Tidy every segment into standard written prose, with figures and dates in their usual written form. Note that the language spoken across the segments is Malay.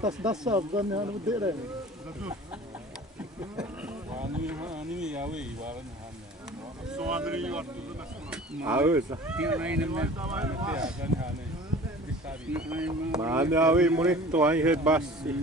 Tas dasar dan yang gede deh. Mana awi murid tu ai het basi.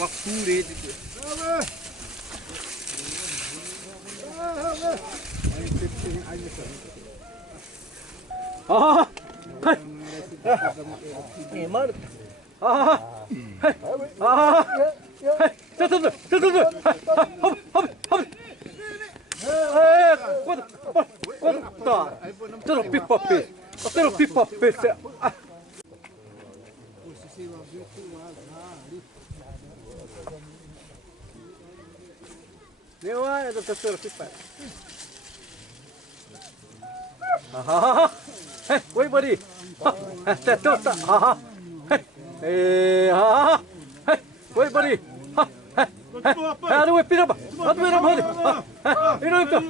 Waktu dia. Ah, hai, mana? Ah, hai, ah, hai, tuh, hop, hop, hop. Terus pipopi. Dewa itu terus pipa. Hey, wait, buddy. Hey, wait, buddy. Aduh, pindah apa? Aduh, pindah apa? Ini itu.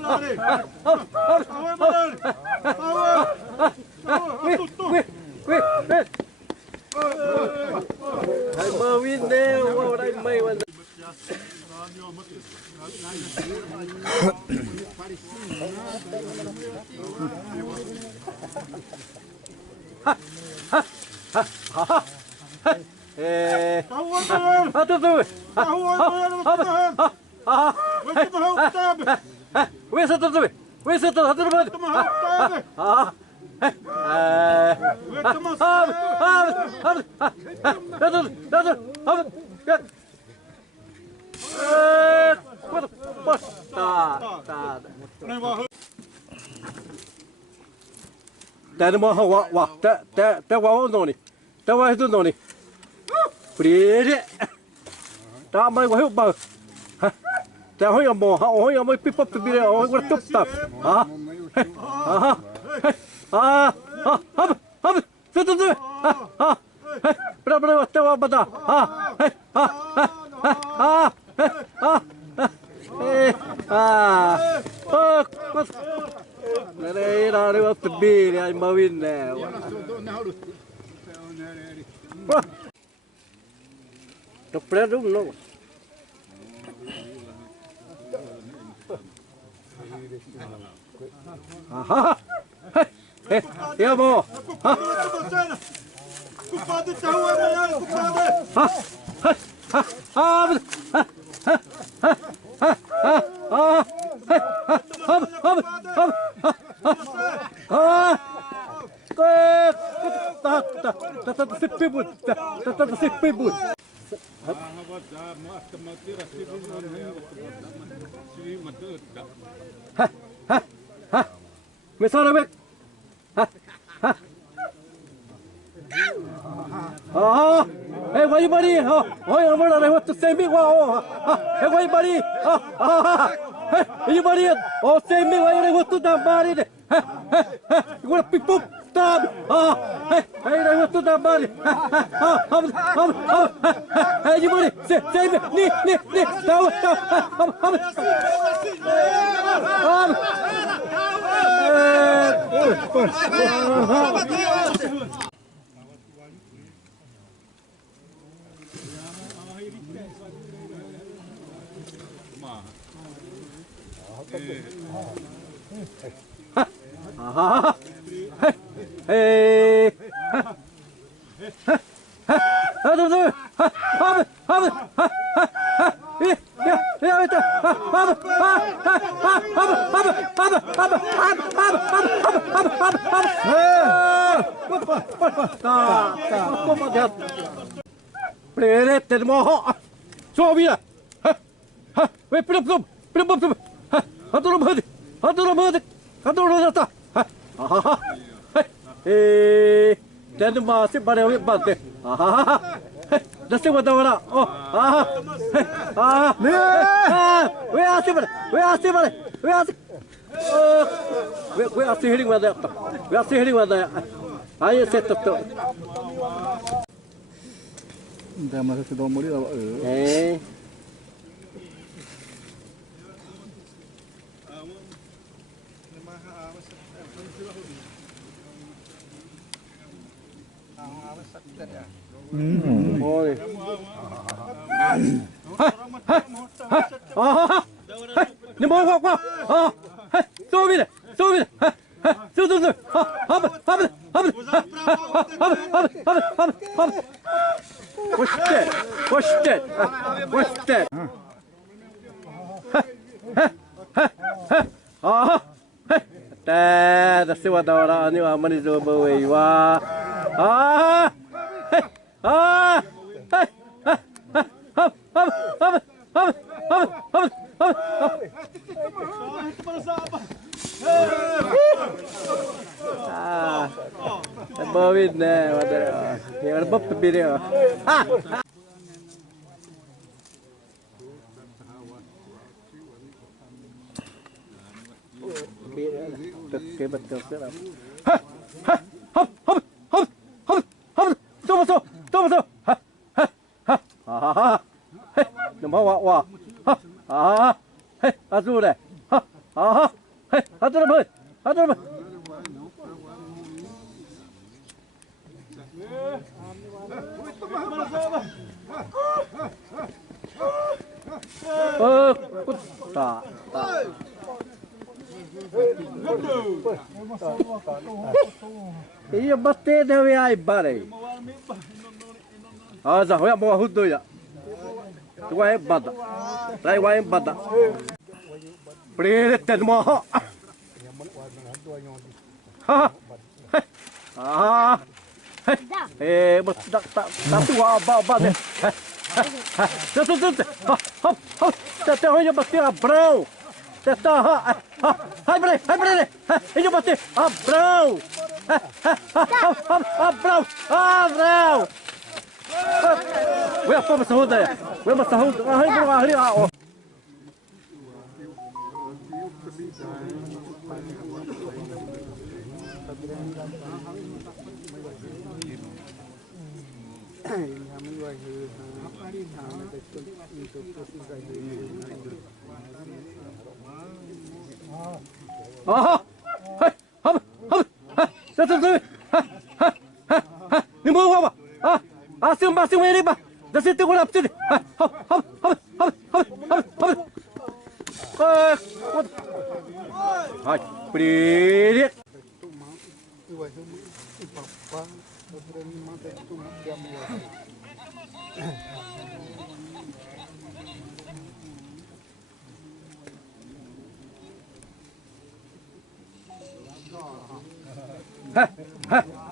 Wait. Hai mawin deh, orang mai wan.แต่มาหัวแต่ว่าโน่นนี่แต่ว่าให้ตัวโน่นนี่ปรีเด้ตามไปว่าให้บ้าแต่ให้ยามองให้ยามไม่ปิ๊บปั๊บปิ๊บเลยให้กูตุ๊บตับตัวberapaแต่ว่าบ้าNere waktu beli ay mawin na. Topler dum no. Aha. Ya mo. Kupade tahu ada kupade. Misalnya, hey, why buddy? Oh, I'm gonna have to save me. Hey, why buddy? Hey, buddy? Oh, save me. Why you want to that body? You want to pick up? Stop! Hey, I want to that body. Hey, you buddy? Save me. Hey. Prete de moho. So vida. Wei plum. Adoro bade. Adoro. Dan masih pada bade. Dah semua dah mana? Oh. Wei asih pada. Wei asih healing pada. Ayo set up tu. Dah masa sudah muli awak. Boleh. Ni mau apa? So bila. Push. What's that? Ta da siwa da ra ni wa mani zo bo we wa. Bawin na wala. Yung bop video. Cái bật cầu sẽ làm hop hop hop hop hop tôm tôm tôm tôm ha ha ha ha ha hey nằm hoa hoa ha ha hey azul này ha ha hey azul bơi azul bơi ta ta Iya bater dah ai bare. Za hoya mo hudo ya. Tu ai bada. Trai wai bada. Prere ten mo. Ha. Ah. Bos tak tua ba ne. Tu. Hop hop. Tá hoya bater Abrão. Tá ha. Hai bre. Ele bater Abrão. Abrão. Weh apa masahud ya? Weh masahud. Hai bro ahli ah. Hai, hop. Tuh. Ni mau apa? Asim ini bah. Dah situ gua lapsin. Hop. Hai, pririt.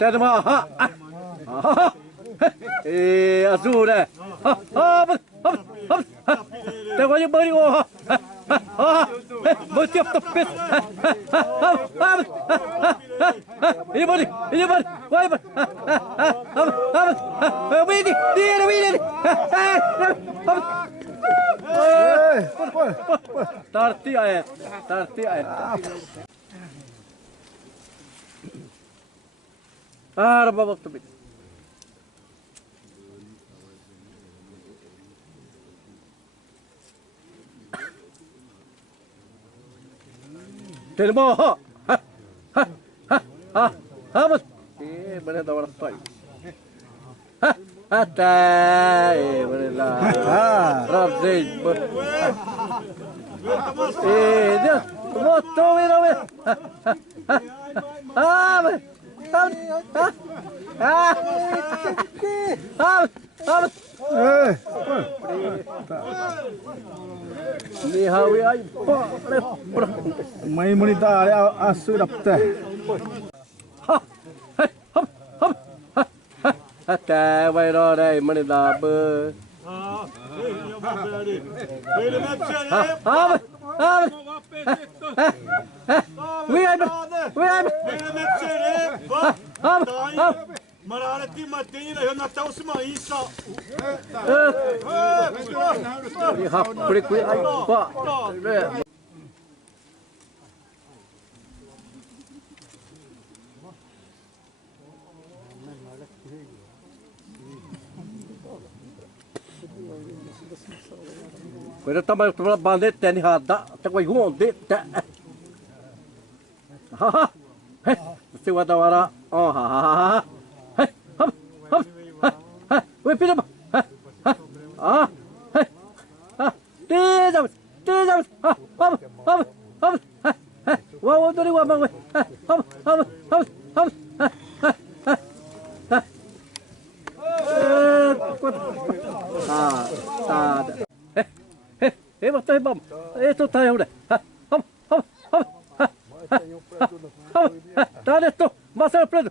Ada mah. Azul dah. Hop. Tengok je beri oh. Bertiap tepis. Ini beri. Woi beri. Wini. Tarti ayat. Rabak tepis. Terima ha. Mas. Mana dah orang toy. Tai, mana lah. Rabzin. Dia moto mira. Ni hawi ai Main monita dia asu dapat. Hop. Ta vai ro đây monita bơ. Mararati matei na Natal Sumaísa. Ni hap kui ai pa. Kau dah tambah bandit tani hada, tak kau ihu ondit tak. Ha. Hei, mesti wara. Oh ha. Hei, hop. Wei pindah. Hei. Tijam. Hop. Wah, dari wah bang wei. Hop. Mutta hei, ei tuota joude. Tää on netto, mä sanon predu.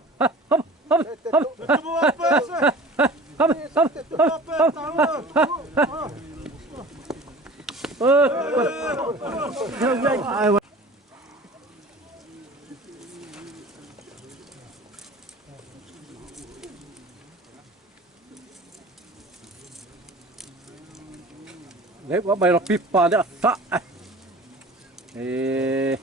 Đấy có mày nó pipa nữa sợ ê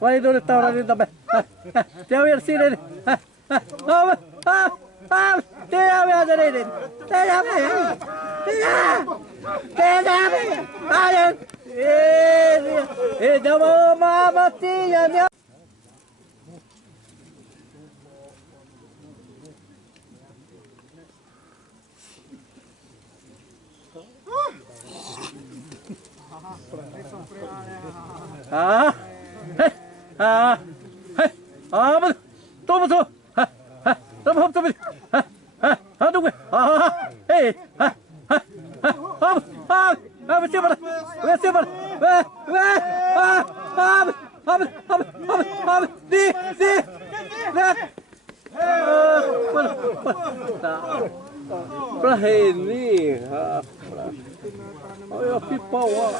quay đôi tàu ra đi tập này treo yên xin đây treo ra đây đi treo ra đây treo ra đây ê đâu mà mati ya nhá betul. Tunggu betul. Tunggu betul. Tunggu. Hei. Bersih mana? Bersih mana? Di. Lihat. Ini. Ayo pipa wah.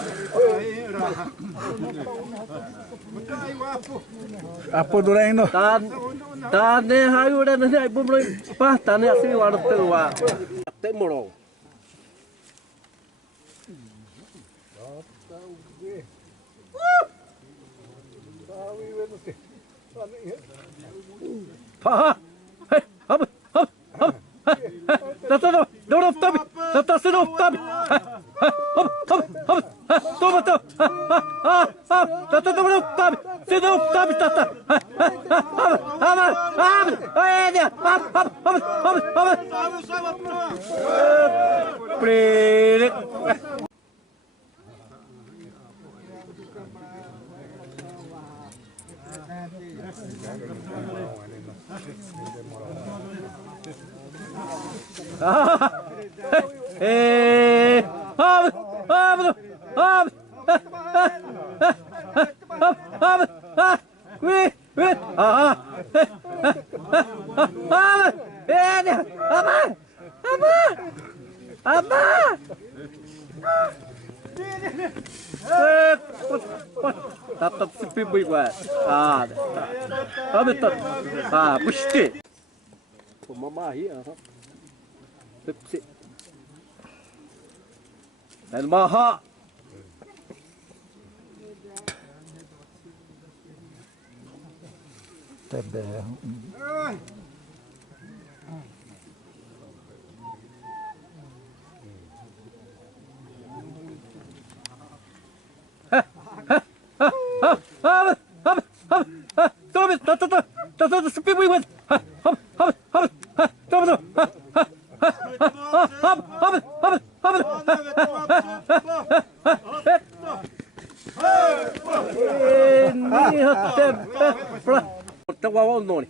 Apa dorang no? Tane hayu dan ni ibu mulai pah tane asli wadah terwa. Tak moro. Pah. Hei, hab. Tata, dorang tabi. Tata sedap tabi. Toma, toma. Tata, dorang tabi. Sedap tabi, tata. Prelik. Tatap sepi buat. Betul. Mesti. Mama hiya. Pepsi. Dan maha. Tebe. Tatap sepi buat. Ini hotel. Kita bawa uno ni.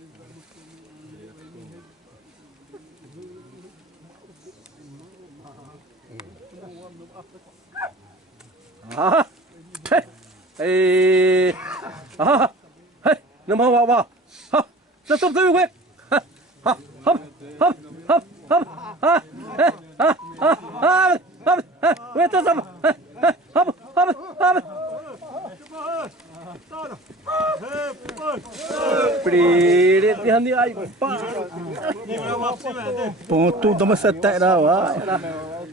Nama bawa. Tetap tu gue. Wait sama. Pririt di hani ai pa. Pontu dama setek dah wah.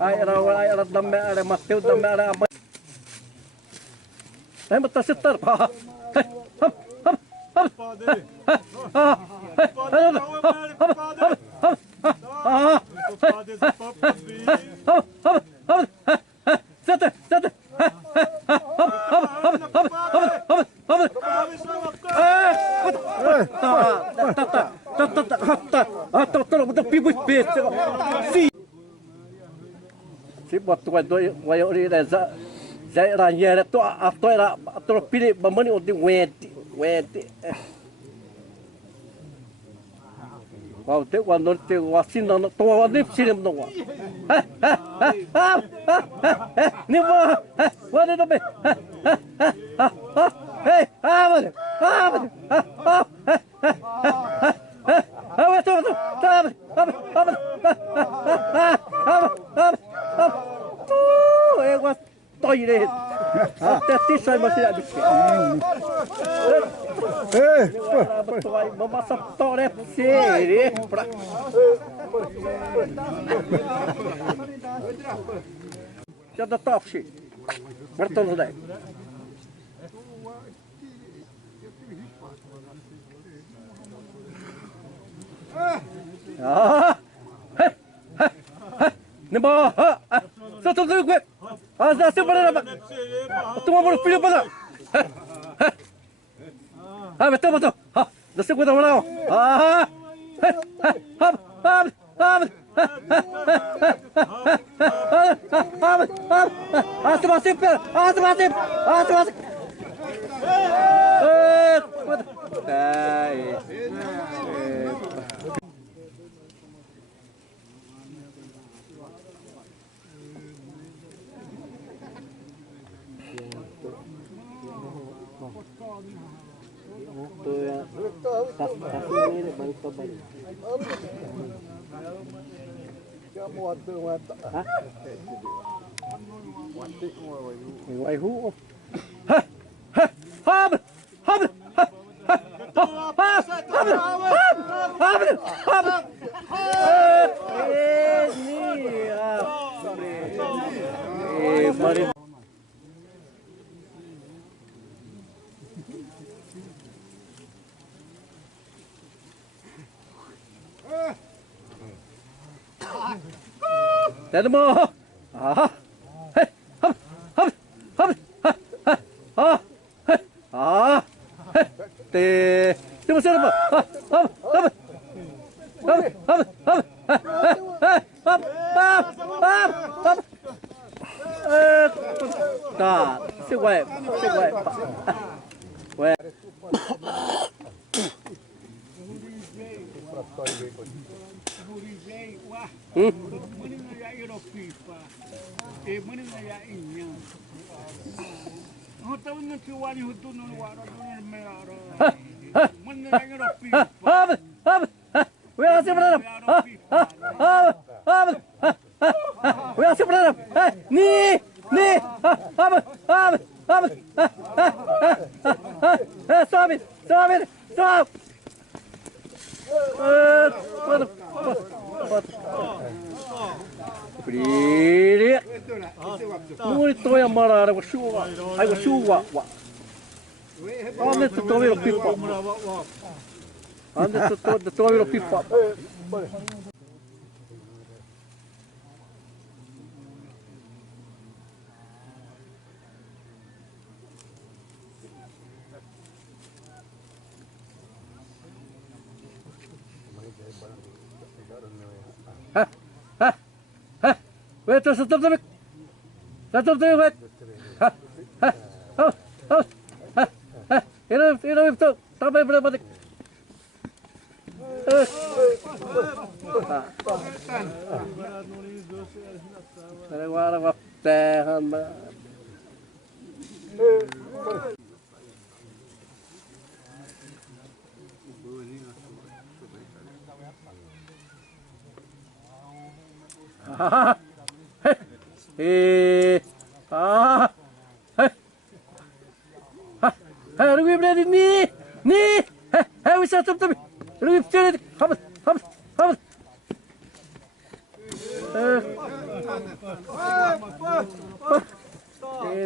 Ai rawa damme ada mateu damme ada apa. Ai mata setar pa. Sete. Buat tuan tu wayo ni dah saya ranya tu atau era atau pilih bamani untuk wet. Wow, te wano te wasin na to wa ni sirim no wa. Ni wa. Wa ni to be. Hey, avan. Avan to. Avan. Eh wa toi le. Até ti sai mas ya dik. Betul, memasak torep sih, jadi top sih, betul sudah. Ni bah, satu gue, asal pada apa? Tunggu baru pilih pada. Betul. Dah siap dah mana? Masif. Ada mau? Te masih apa? Tak, sesuai. Muito é marara, eu chuva. Aí eu chuva. Onde tu tô vendo pipa? Onde tu tô vendo pipa? Wait, stop. Stop, wait. Ini itu sampai berapa detik? Ada warna tehan. Rugi berada ni. Bisa stop. Rugi berada. Habis.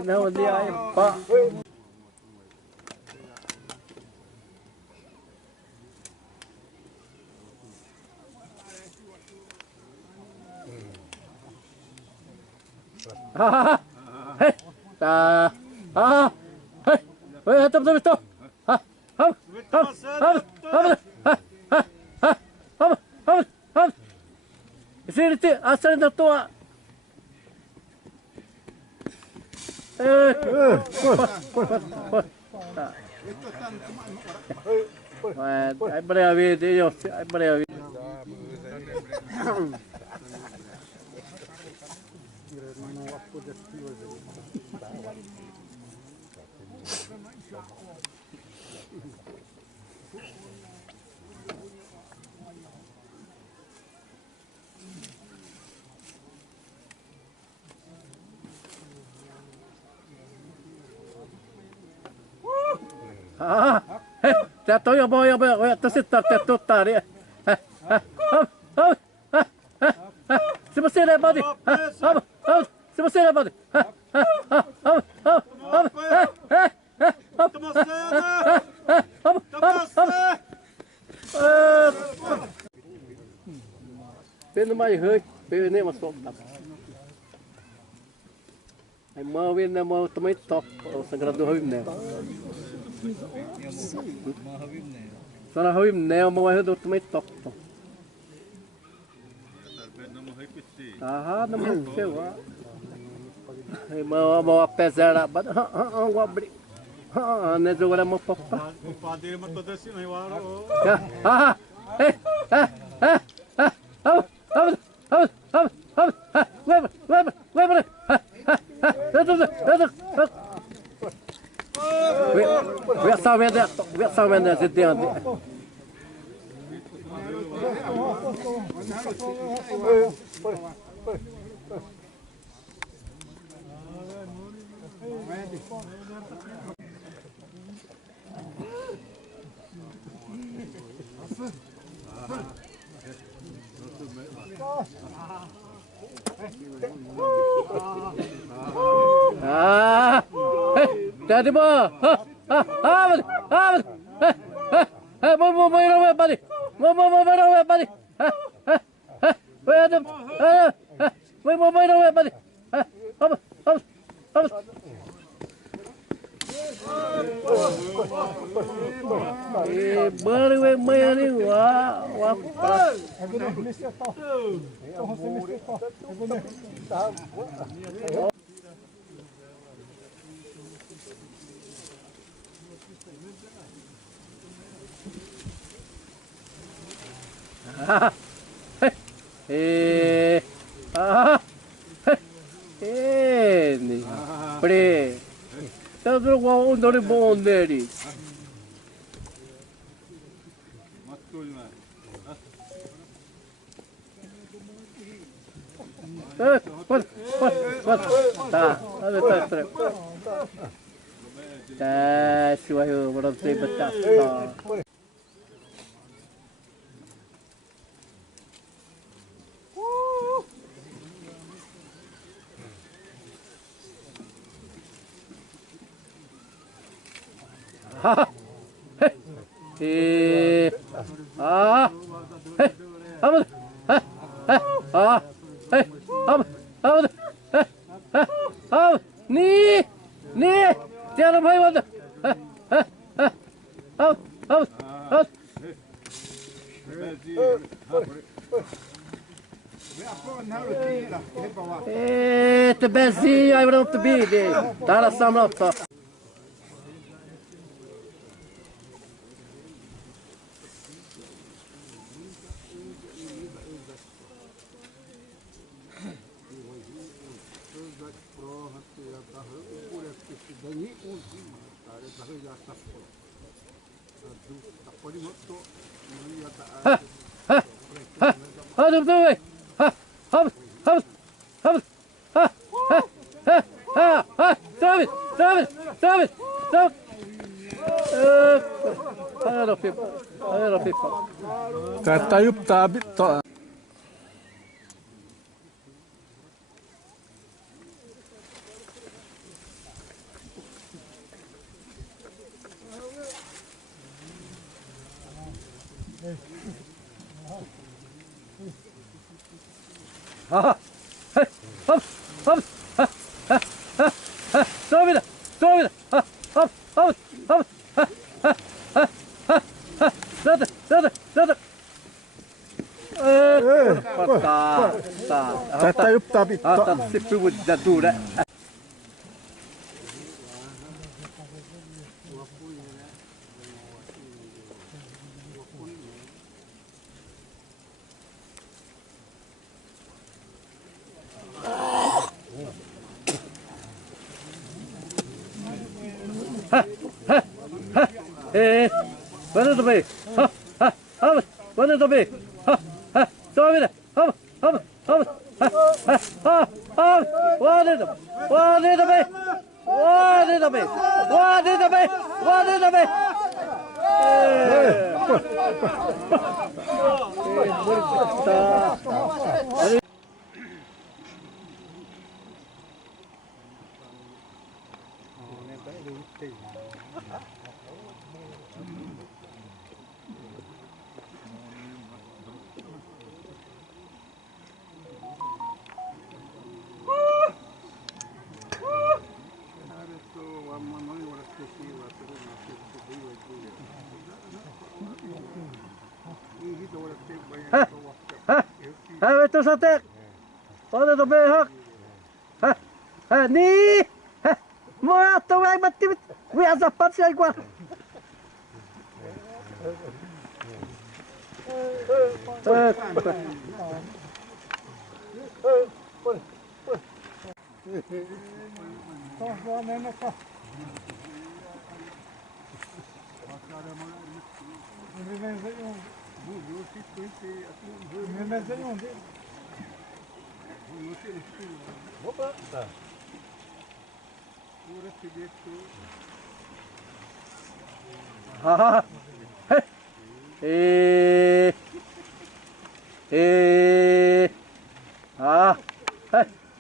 Nah dia Pak. Rugi berada ni. Vänta, vänta. Sini ti, asal dah tua. Ai beri dia, ai beri. Tätä on jo tosittaa tuttaa niin. Semmoisia leipati. Semmoisia leipati. Bên mày hơi, bên này mà sốt đập. Anh mơ bên này mơ tụi mấy tóc, sagrado hơi nè. Sana hơi nè mà hơi tụi mấy tóc. Aha, não me fez lá. Mau apesar da bada, gua beri. Ne jogar mau papa. O padeiro matou desse não, Jadi bo, ini, pre, tá dando um dor bom dele. Tá, tá, se vai o bronze betas. Ni, jangan main wadah. Te bensin, jag vill inte bli det. Det här är samlat upp. Tayup tabit to. Tayo tabi to. Sipi wud dadura. Mana tu be? Mana tu be? Tahu ni? Mana tu? Mana tu be? Mana tu be? Mana tu be? Mana tu be? Itu satek. Mana tu be? Ni. Mau tu ai mati. We azapat si gua.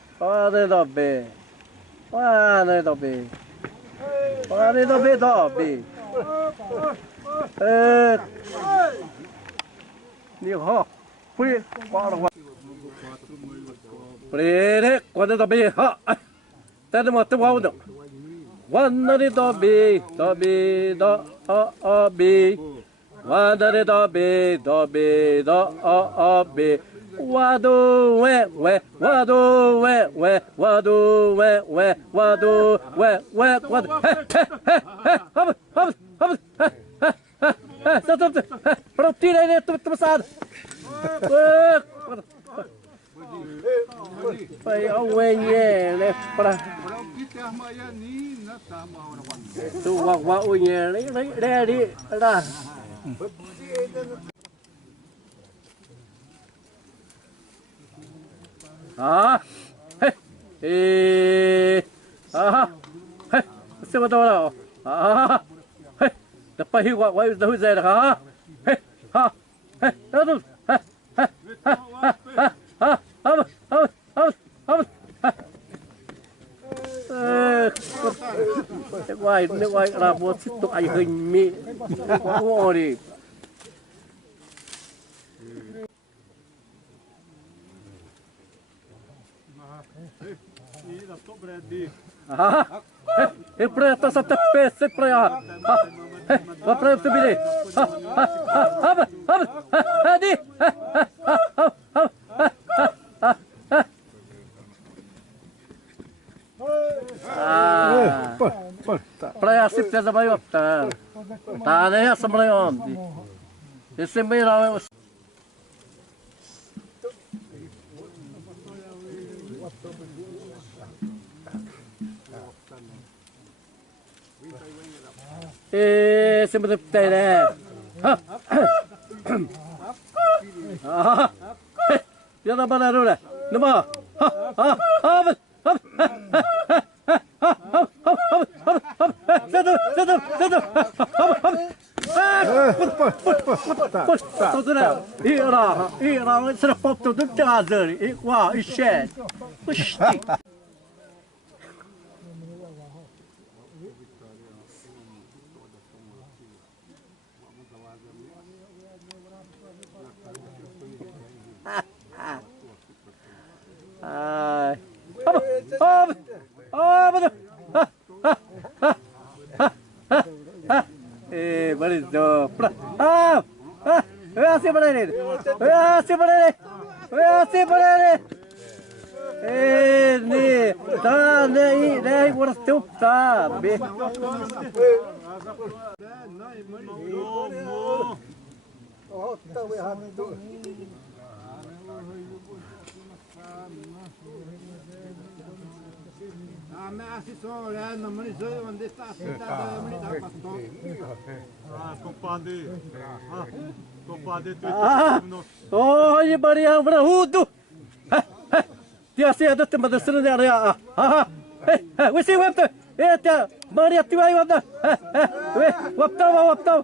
Mana tu be? Mana tu be? Mana tu be tu be? Ni ho, pui, apa orang? Pui, kau tu be ha. Tadi mati wau tu. Mana ni tu be? Tu be tu be. Mana ni tu be? Tu be tu be. Wadu we, wadu we, wadu we, wadu we, wadu. Stop. Perutnya ini tu besar. Pai awenye le para. Tu wa unye le di dah. Siapa tahu lah. Dapat hiu wa dah hujan dah. Tahu. Nước ngoài là một chiếc tụ ảnh hình mị quá ngộ đi. Preta sa tepe se praia. Va praia se bile. Hadi. Praia sip te zabayot. Ta ne ya samrayon. Esse meira sempre tem, né? Já dá banana, não vá. Ira, será foto do teatro, igual, e cheio. Bari do. Así para él. Así para él. Así para él. Ni. Tá, nem agora teu tá, be. Oi, Maria Brahudo. Dia saya ada tempat sebenarnya area. Wes wapta. Dia Maria tuai wapta. Wapta.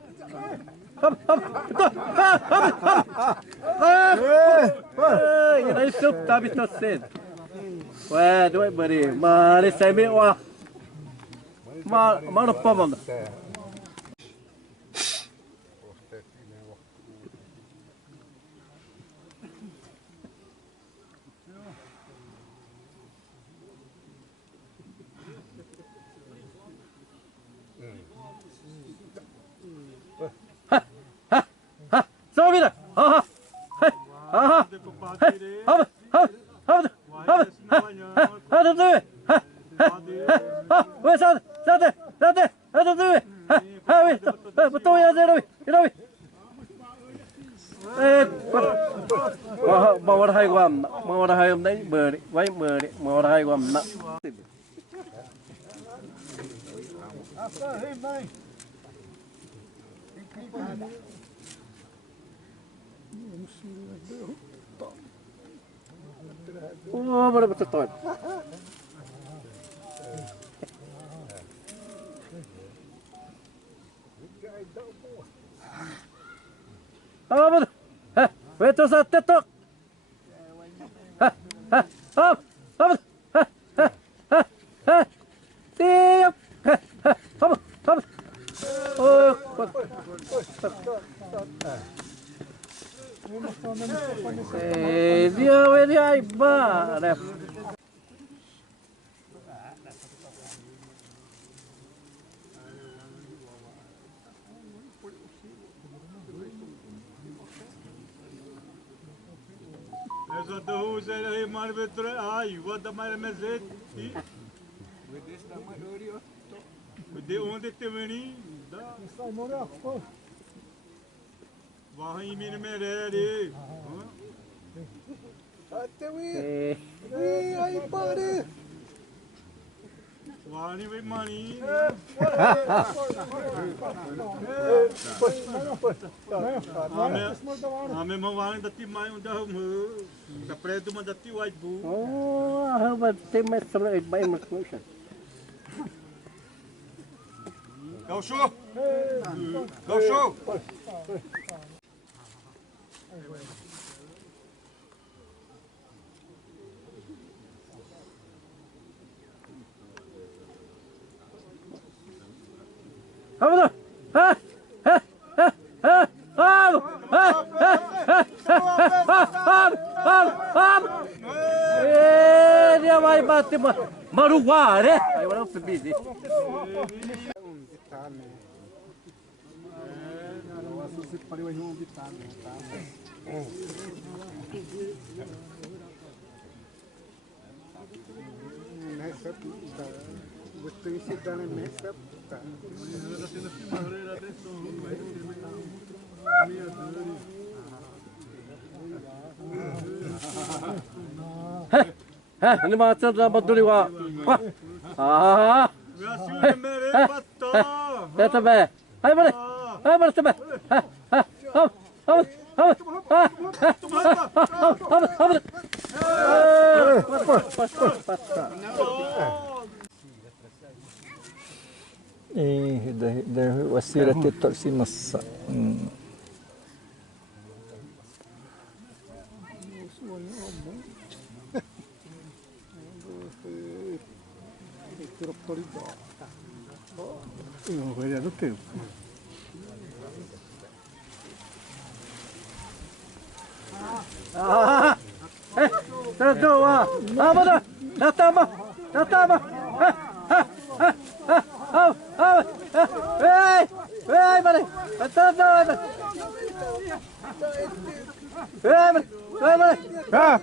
Ini sup tapi tosen. Wah, dua beri. Mari saya wah. Mana pamam. Sabida. Betul ya Zerawi. Mawar hai nai beri, wai beri, mawar hai guam nak. Oh, mana betul tuan. Apa betul? Betul satu tok. Apa? Tiap. Apa? Oh. Dia iba. Essa dois aí marvetre ai, vada mais mezet. De onde te veni? Da. Vahai min merere. Até ai pare. Wani vai mani. Ame mawani dati mai unda da preto ma dati white bu. Oh, but they must select by my question. Go show. Go show. Apa tu? Dia vai bater maruguá, né? Aí eu não percebi. Ini macam dapat dulu wah. Dah be. Hai boleh. Hai boleh be. ده وسيلة التقسيم الصح. Terdoa. Apa dah? Datang apa? Hei, mari. Betul. Hei, mari. Ah,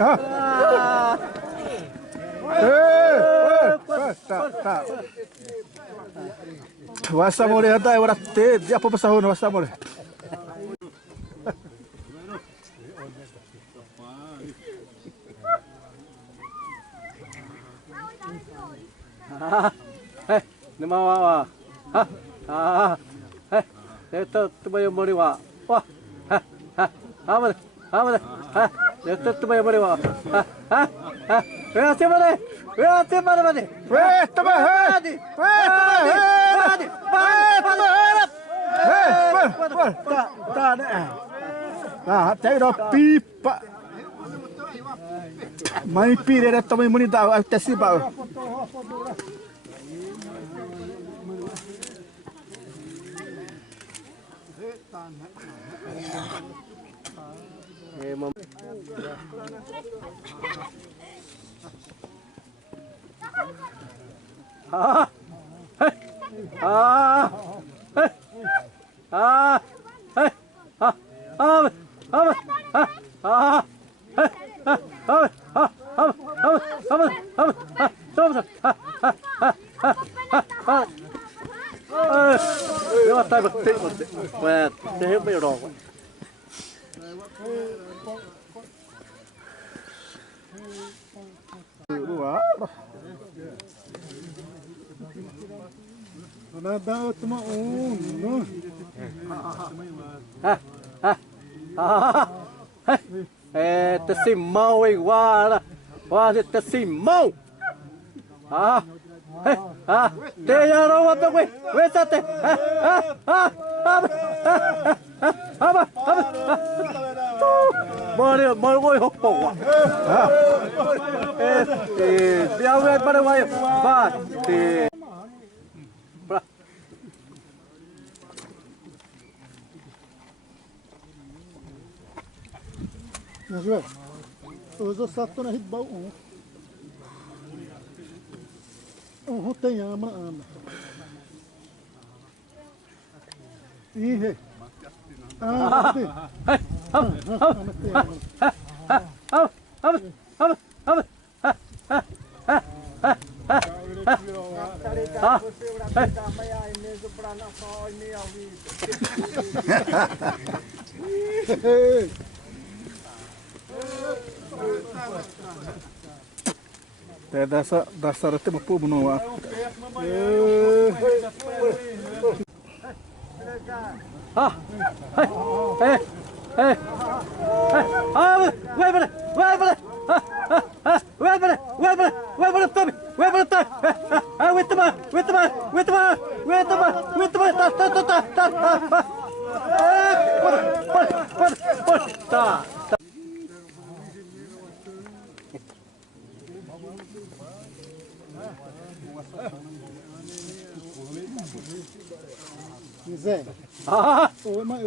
ah. Tak. Wasa mo rin hata, wala te. Di apa pasahon, wasa mo rin. Hei, namawawa. Hei, ito tumayo mo rin wa. Wah, Hamad. Ito tumayo mo rin wa. Ate mare. Weh, tama, hei. Tak. Ah, cari dah pipa. Main pi dia tambah muni dah tesi ba. Lewat tay betik. Wah, saya berong. Nada tuma no. Tesimau igual. Wah, tesimau. Te ya no aguanto, güey. Vésate. Mori voy hoppo. Ya voy al Paraguay. Va. Mas ué, usa sato na hitbau tem ama. Ih, dasar itu mampu bunuh. Zé. Oi, mãe.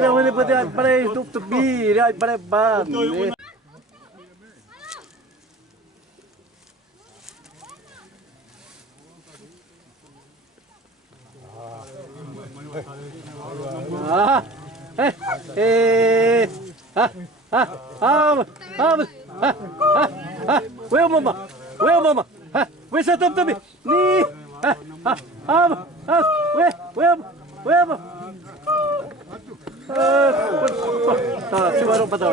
Não, ele pode para isso subir, para baixo. Where mama? Where mama? Where's that up to me? Where? Where? Siguro pa daw.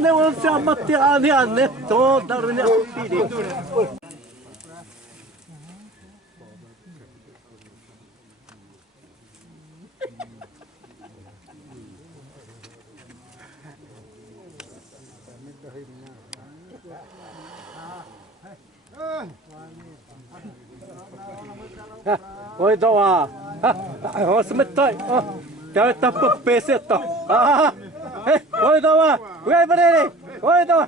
Ne wala siya mati ani ani. To daw ni pili. Oi daw ah. Oh semetai. Oh. Jangan tapuk peset tu. Oi daw ah. Wei beri ni. Oi daw.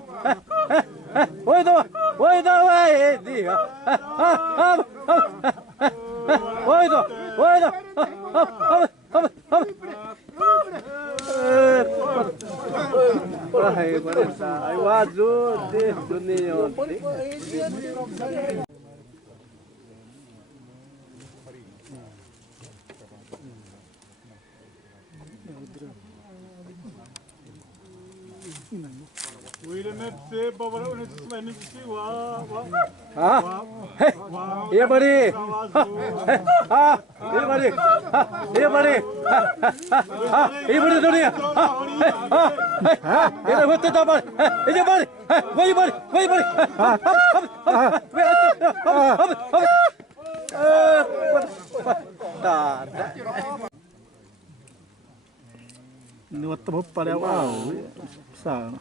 Oi daw. Oi daw eh di. Oi daw. Oi daw. Ai barista. Ai waju di dunia. Iya bari. Iya bari. Iya bari. Iya bari dunia. Ini betul tak bari. Iya bari. Woi bari. Woi bari. Ini waktu pada awal. Besar.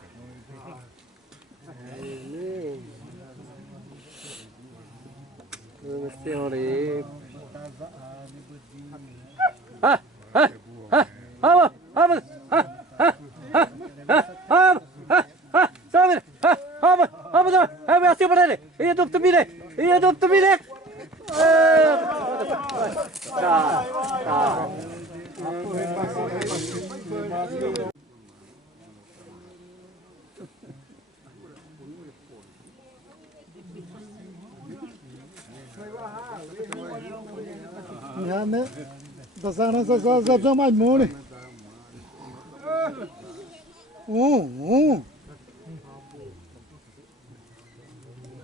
Mesti hari. Né? Da sana sa mais mone.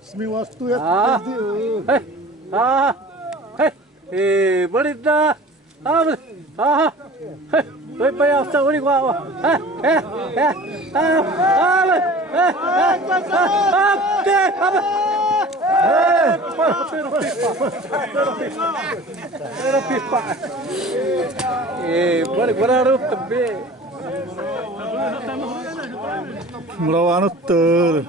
Smi wastu ya. Berita. Tôi bây giờ sao đi qua Melawan tur.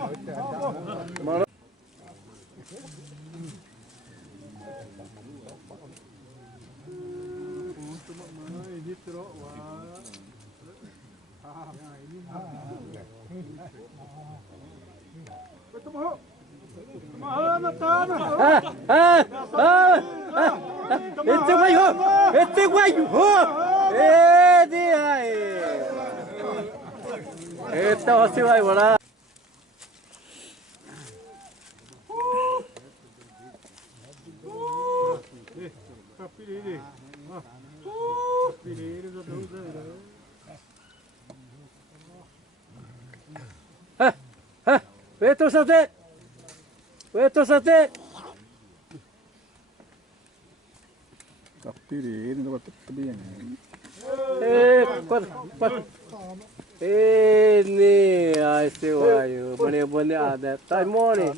Este guayo, esta va a ser guay, ¿verdad? Beto sate. Capire, não vai ter bem. Ini ai guayo, boleh ada. Tai moni.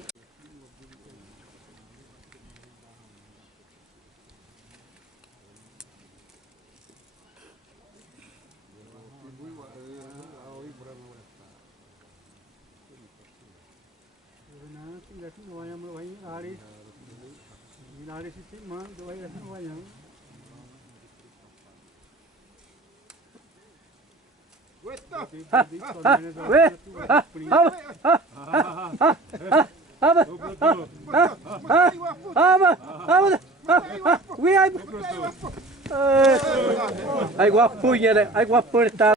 Ai guapunya deh, ai guapu ta.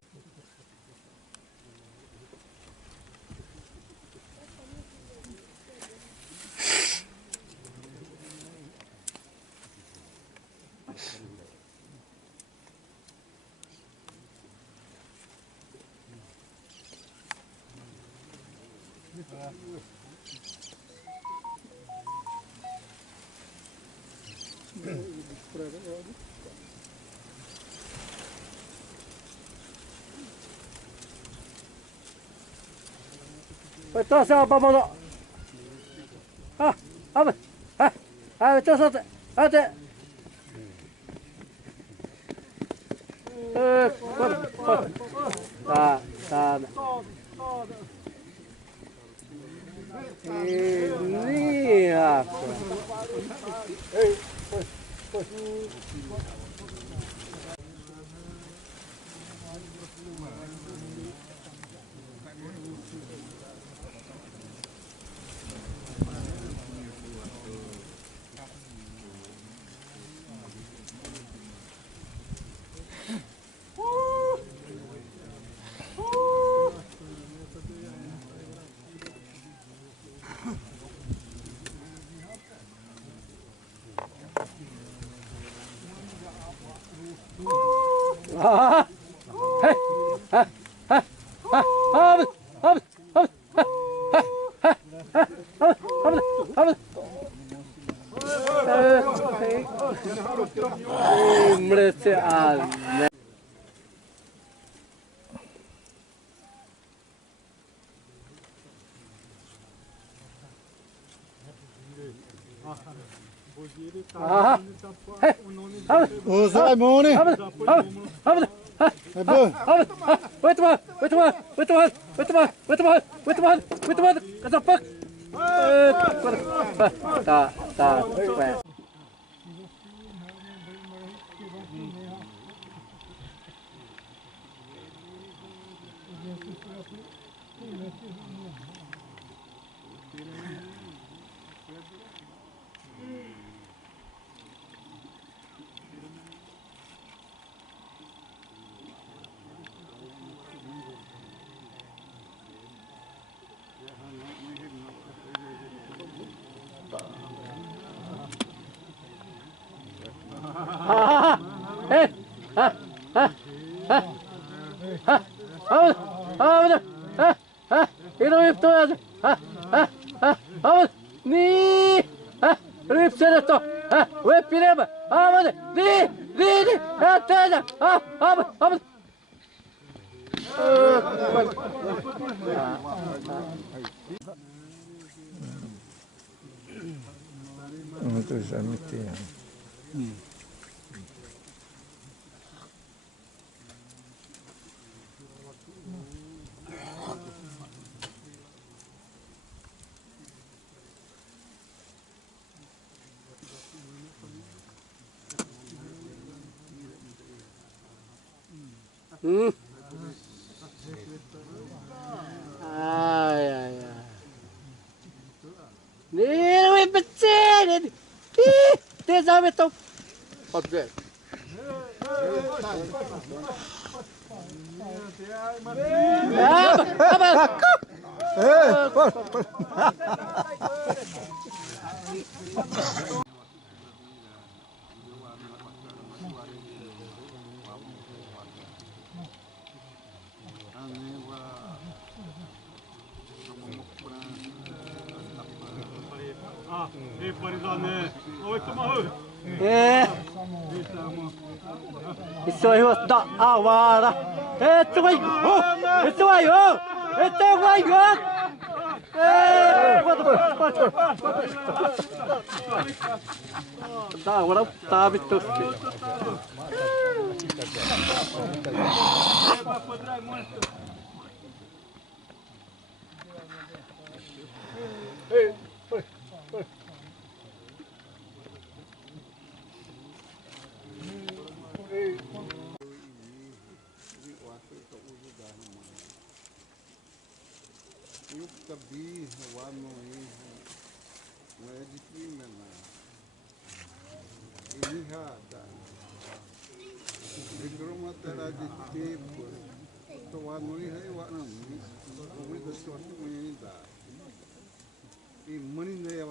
Betul siapa mau? Ah, apa? Betul satu. Ada. Ini apa? O sai moni. Itu samiti ya. Ini becek. Dia sampai tu. Okey. Parizane. Oi, toma. Isso aí está agora. Isso vai. Isso vai. Isso vai. Tá, agora tá visto. Kabi, wano di prima na inihada ikroma tara di tempo to wano hai wano ni da i mani ne ya